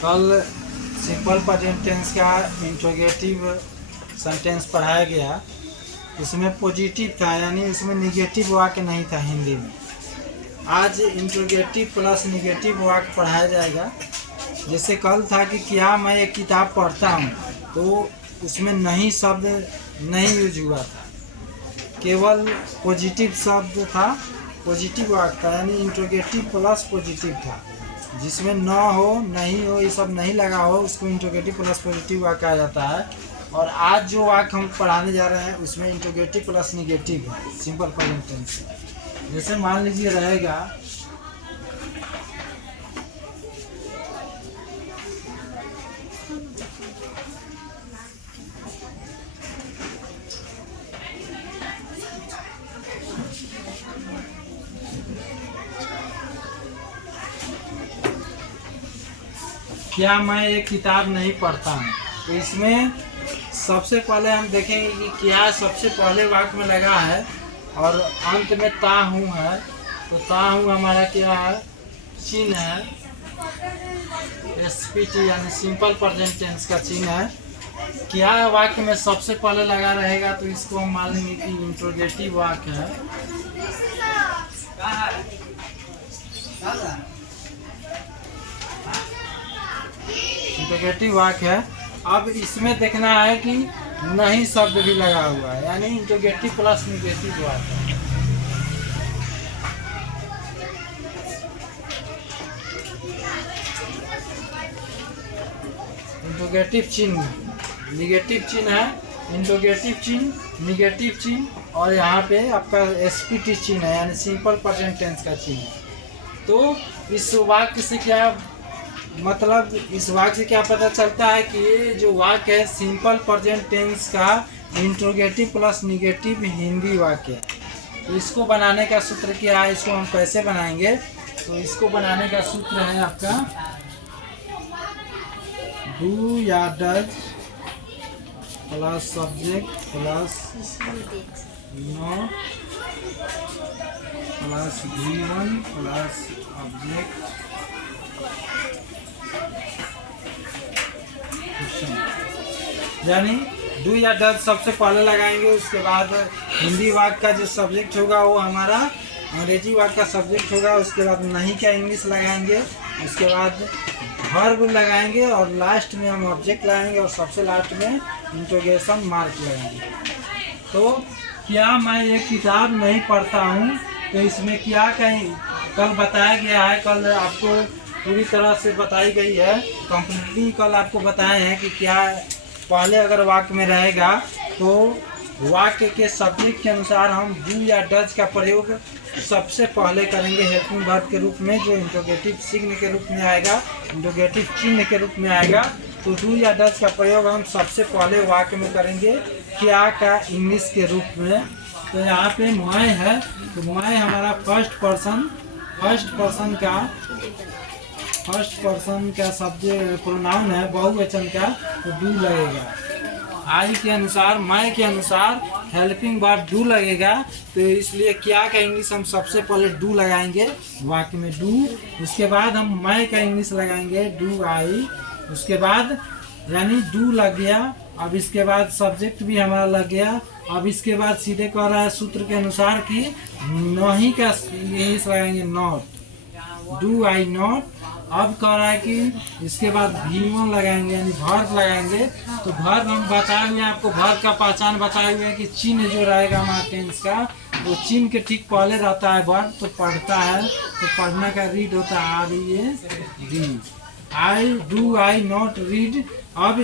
कल simple present tense का interrogative sentence पढ़ाया गया। इसमें पॉजिटिव था, यानी इसमें निगेटिव वाक्य नहीं था हिंदी में। आज इंट्रोगेटिव प्लस निगेटिव वाक्य पढ़ाया जाएगा। जैसे कल था कि क्या मैं एक किताब पढ़ता हूँ, तो उसमें नहीं शब्द नहीं यूज हुआ था, केवल पॉजिटिव शब्द था, पॉजिटिव वाक्य था, यानी इंट्रोगेटिव प्लस पॉजिटिव था। जिसमें न हो नहीं हो ये सब नहीं लगा हो उसको इंट्रोगेटिव प्लस पॉजिटिव वाक्य कहा जाता है। और आज जो वाक्य हम पढ़ाने जा रहे हैं उसमें इंट्रोगेटिव प्लस निगेटिव है, सिंपल प्रेजेंट टेंस। जैसे मान लीजिए रहेगा क्या मैं एक किताब नहीं पढ़ता हूँ। तो इसमें सबसे पहले हम देखेंगे कि क्या सबसे पहले वाक्य में लगा है और अंत में ता हूँ है। तो ता हूँ हमारा क्या है, चिन्ह है, एसपीटी यानी सिंपल प्रेजेंट टेंस का चिन्ह है। क्या वाक्य में सबसे पहले लगा रहेगा तो इसको हम मान लेंगे कि इंट्रोगेटिव वाक्य है। इंट्रोगेटिव वाक्य है। अब इसमें देखना है कि नहीं शब्द भी लगा हुआ है, यानी इंट्रोगेटिव प्लस निगेटिव वाक्य है। इंट्रोगेटिव चिन्ह, निगेटिव चिन्ह है, इंट्रोगेटिव चिन्ह, निगेटिव चिन्ह और यहाँ पे आपका एसपीटी चिन्ह है, यानी सिंपल प्रेजेंट टेंस का चिन्ह। तो इस वाक्य से क्या मतलब, इस वाक्य से क्या पता चलता है कि ये जो वाक्य है सिंपल प्रेजेंट टेंस का इंट्रोगेटिव प्लस निगेटिव हिंदी वाक्य है। तो इसको बनाने का सूत्र क्या है, इसको हम कैसे बनाएंगे। तो इसको बनाने का सूत्र है आपका डू या does plus subject plus no plus V1 plus object यानी डू या डज सबसे पहले लगाएंगे। उसके बाद हिंदी वाक्य का जो सब्जेक्ट होगा वो हमारा अंग्रेजी वाक्य का सब्जेक्ट होगा। उसके बाद नहीं का इंग्लिश लगाएंगे, उसके बाद वर्ब लगाएंगे और लास्ट में हम ऑब्जेक्ट लगाएंगे और सबसे लास्ट में इंट्रोगेशन मार्क लगाएंगे। तो क्या मैं एक किताब नहीं पढ़ता हूँ, तो इसमें क्या कहीं कल बताया गया है, कल आपको पूरी तरह से बताई गई है, कंप्लीटली कल आपको बताए हैं कि क्या पहले अगर वाक्य में रहेगा तो वाक्य के सब्जेक्ट के अनुसार हम डू या डज का प्रयोग सबसे पहले करेंगे हेल्पिंग वर्ब के रूप में, जो इंट्रोगेटिव चिन्ह के रूप में आएगा, इंट्रोगेटिव चिन्ह के रूप में आएगा। तो डू या डज का प्रयोग हम सबसे पहले वाक्य में करेंगे क्या का इंग्लिश के रूप में। तो यहाँ पे मैं है, तो मैं हमारा फर्स्ट पर्सन का सब्जेक्ट प्रोनाउन है, बहुवचन का, तो डू लगेगा। आई के अनुसार, मैं के अनुसार हेल्पिंग वर्ब डू लगेगा। तो इसलिए क्या का इंग्लिश हम सबसे पहले डू लगाएंगे वाक्य में, डू। उसके बाद हम मैं का इंग्लिश लगाएंगे डू आई। उसके बाद यानी डू लग गया। अब इसके बाद सब्जेक्ट भी हमारा लग गया। अब इसके बाद सीधे कह रहा है सूत्र के अनुसार कि नहीं का इंग्लिश लगाएंगे नॉट, डू आई नॉट। अब कह रहा है कि इसके बाद V1 लगाएंगे, यानी वर्ब लगाएंगे। तो वर्ब हम बताए हुए हैं, आपको वर्ब का पहचान बताए हुए हैं कि चिन्ह जो रहेगा हमारे टेंस का, वो चिन्ह के ठीक पहले रहता है वर्ब। तो पढ़ता है, तो पढ़ना का रीड होता है READ। I do I not read. अब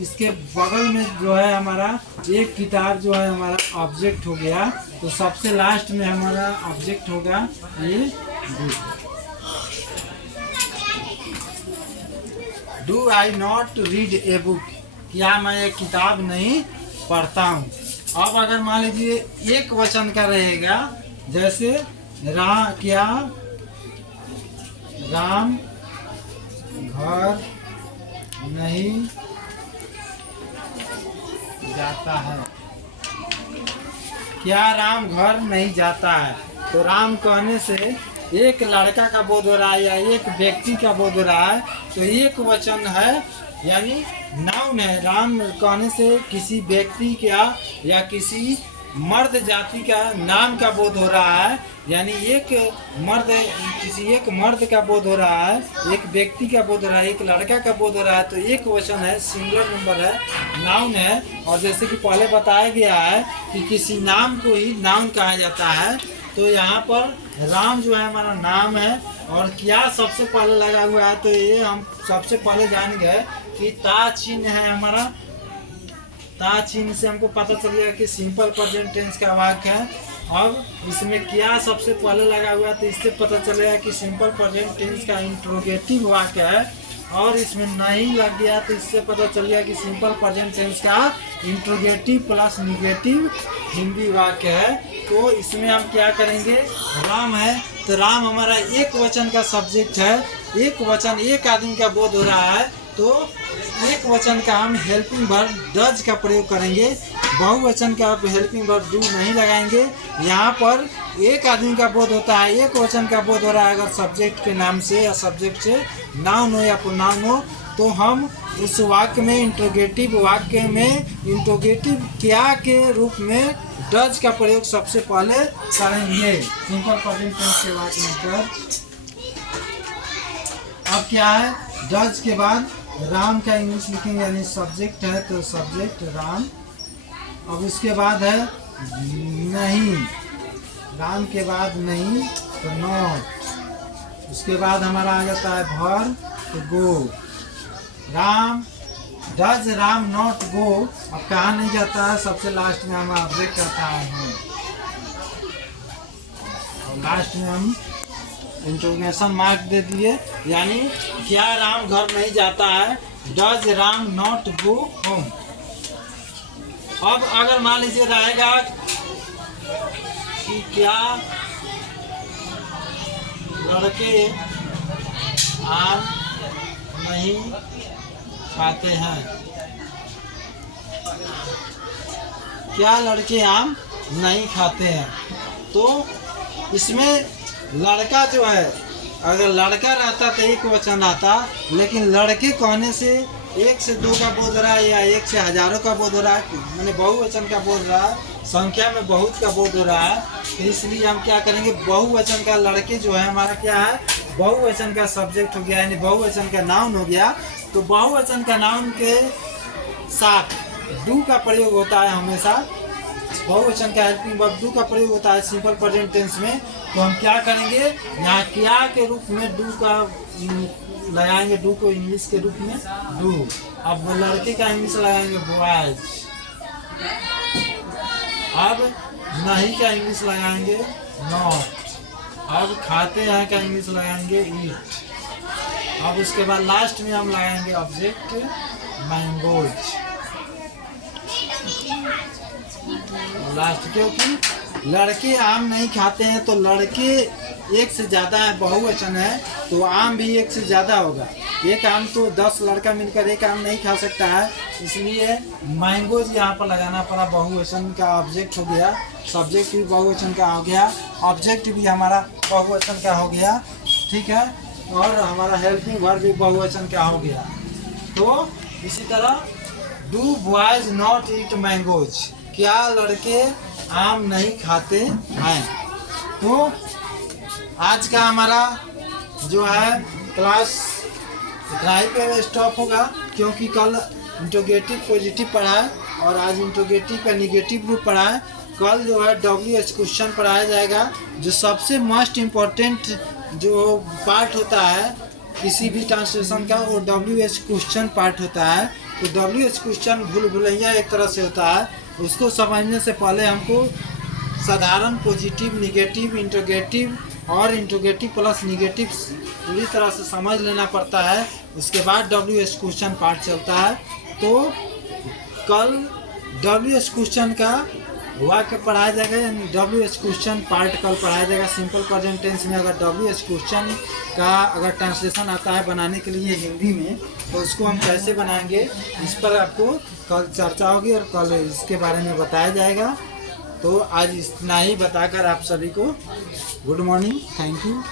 इसके बगल में जो है हमारा एक किताब जो है हमारा ऑब्जेक्ट हो गया। तो सबसे लास्ट में हमारा ऑब्जेक्ट होगा ये do I not read a book, क्या मैं एक किताब नहीं पढ़ता हूँ। अब अगर मान लीजिए एक वचन का रहेगा, जैसे क्या राम घर नहीं जाता है, क्या राम घर नहीं जाता है। तो राम कहने से एक लड़का का बोध हो रहा है या एक व्यक्ति का बोध हो रहा है, तो एक वचन है यानी नाउन है। राम कहने से किसी व्यक्ति का या किसी मर्द जाति का नाम का बोध हो रहा है, यानी एक मर्द, किसी एक मर्द का बोध हो रहा है, एक व्यक्ति का बोध हो रहा है, एक लड़का का बोध हो रहा है, तो एक वचन है, सिंगुलर नंबर है, नाउन है। और जैसे कि पहले बताया गया है कि किसी नाम को ही नाउन कहा जाता है, तो यहाँ पर राम जो है हमारा नाम है। और क्या सबसे पहले लगा हुआ है, तो ये हम सबसे पहले जान गए कि ता चिन्ह है हमारा। ता चिन्ह से हमको पता चल गया कि सिंपल प्रेजेंट टेंस का वाक्य है। अब इसमें क्या सबसे पहले लगा हुआ है, तो इससे पता चलेगा कि सिंपल प्रेजेंट टेंस का इंट्रोगेटिव वाक्य है। और इसमें नहीं लग गया तो इससे पता चल गया कि सिंपल प्रेजेंट टेंस का इंट्रोगेटिव प्लस निगेटिव हिंदी वाक्य है। तो इसमें हम क्या करेंगे, राम है तो राम हमारा एक वचन का सब्जेक्ट है। एक वचन, एक आदमी का बोध हो रहा है, तो एक वचन का हम हेल्पिंग वर्ब डज का प्रयोग करेंगे। बहुवचन का हेल्पिंग वर्ब डू नहीं लगाएंगे। यहाँ पर एक आदमी का बोध होता है, एक वचन का बोध हो रहा है, अगर सब्जेक्ट के नाम से या सब्जेक्ट से नाउन हो या प्रोनाउन हो, तो हम उस वाक्य में इंट्रोगेटिव वाक्य में इंट्रोगेटिव क्या के रूप में डज का प्रयोग सबसे पहले करेंगे। सिंपल प्रेजेंट टेंस के वाक्य में डज। अब क्या है, डज के बाद राम का इंग्लिश लिखेंगे, यानी सब्जेक्ट है तो सब्जेक्ट राम। अब उसके बाद है नहीं, राम के बाद नहीं तो नॉट। उसके बाद हमारा आ जाता है भर तो go. Ram, does Ram not go. अब कहा नहीं जाता है, सबसे लास्ट में हमारा ऑब्जेक्ट आता है। और लास्ट में हम इंटरोगेशन मार्क दे दिए, यानी क्या राम घर नहीं जाता है, does Ram not go home. अब अगर मान लीजिए रहेगा कि क्या लड़के आम नहीं खाते हैं, क्या लड़के आम नहीं खाते हैं, तो इसमें लड़का जो है, अगर लड़का रहता तो एक वचन आता, लेकिन लड़के कहने से एक से दो का बोध रहा है या एक से हजारों का बोध हो रहा है, मैंने बहुवचन का बोध रहा है, संख्या में बहुत का बोध हो रहा है। तो इसलिए हम क्या करेंगे, बहुवचन का लड़के जो है हमारा क्या है, बहुवचन का सब्जेक्ट हो गया, यानी बहुवचन का नाउन हो गया। तो बहुवचन का नाउन के साथ डू का प्रयोग होता है हमेशा। बहुवचन का हेल्पिंग वर्ब डू का प्रयोग होता है सिंपल प्रेजेंट टेंस में। तो हम क्या करेंगे, यहाँ क्या के रूप में डू का लगाएंगे, डू को इंग्लिश के रूप में डू। अब लड़के का इंग्लिश लगाएंगे बॉयज। अब नहीं का इंग्लिश लगाएंगे नॉट। अब खाते हैं का इंग्लिश लगाएंगे ईट। अब उसके बाद लास्ट में हम लगाएंगे ऑब्जेक्ट मैंगोज लास्ट, क्योंकि लड़के आम नहीं खाते हैं, तो लड़के एक से ज़्यादा है, बहुवचन है, तो आम भी एक से ज़्यादा होगा। एक आम तो 10 लड़का मिलकर एक आम नहीं खा सकता है, इसलिए मैंगोज यहाँ पर लगाना पड़ा। बहुवचन का ऑब्जेक्ट हो गया, सब्जेक्ट भी बहुवचन का हो गया, ऑब्जेक्ट भी हमारा बहुवचन का हो गया, ठीक है, और हमारा हेल्पिंग वर्ब भी बहुवचन का हो गया। तो इसी तरह do boys not eat mangoes, क्या लड़के आम नहीं खाते हैं। तो आज का हमारा जो है क्लास ड्राइव पे स्टॉप होगा, क्योंकि कल इंट्रोगेटिव पॉजिटिव पढ़ा है और आज इंट्रोगेटिव का निगेटिव रूप पढ़ा है। कल जो है WH क्वेश्चन पढ़ाया जाएगा, जो सबसे मोस्ट इम्पोर्टेंट जो पार्ट होता है किसी भी ट्रांसलेशन का, वो WH क्वेश्चन पार्ट होता है। तो WH क्वेश्चन भूल भुलैया एक तरह से होता है, उसको समझने से पहले हमको साधारण पॉजिटिव, निगेटिव, इंट्रोगेटिव और इंट्रोगेटिव प्लस निगेटिव पूरी तरह से समझ लेना पड़ता है। उसके बाद WH क्वेश्चन पार्ट चलता है। तो कल WH क्वेश्चन का वाक्य पढ़ाया जाएगा, यानी WH क्वेश्चन पार्ट कल पढ़ाया जाएगा। सिंपल प्रेजेंट टेंस में अगर WH क्वेश्चन का अगर ट्रांसलेशन आता है बनाने के लिए हिंदी में, तो उसको हम कैसे बनाएंगे इस पर आपको कल चर्चा होगी और कल इसके बारे में बताया जाएगा। तो आज इतना ही बताकर आप सभी को गुड मॉर्निंग, थैंक यू।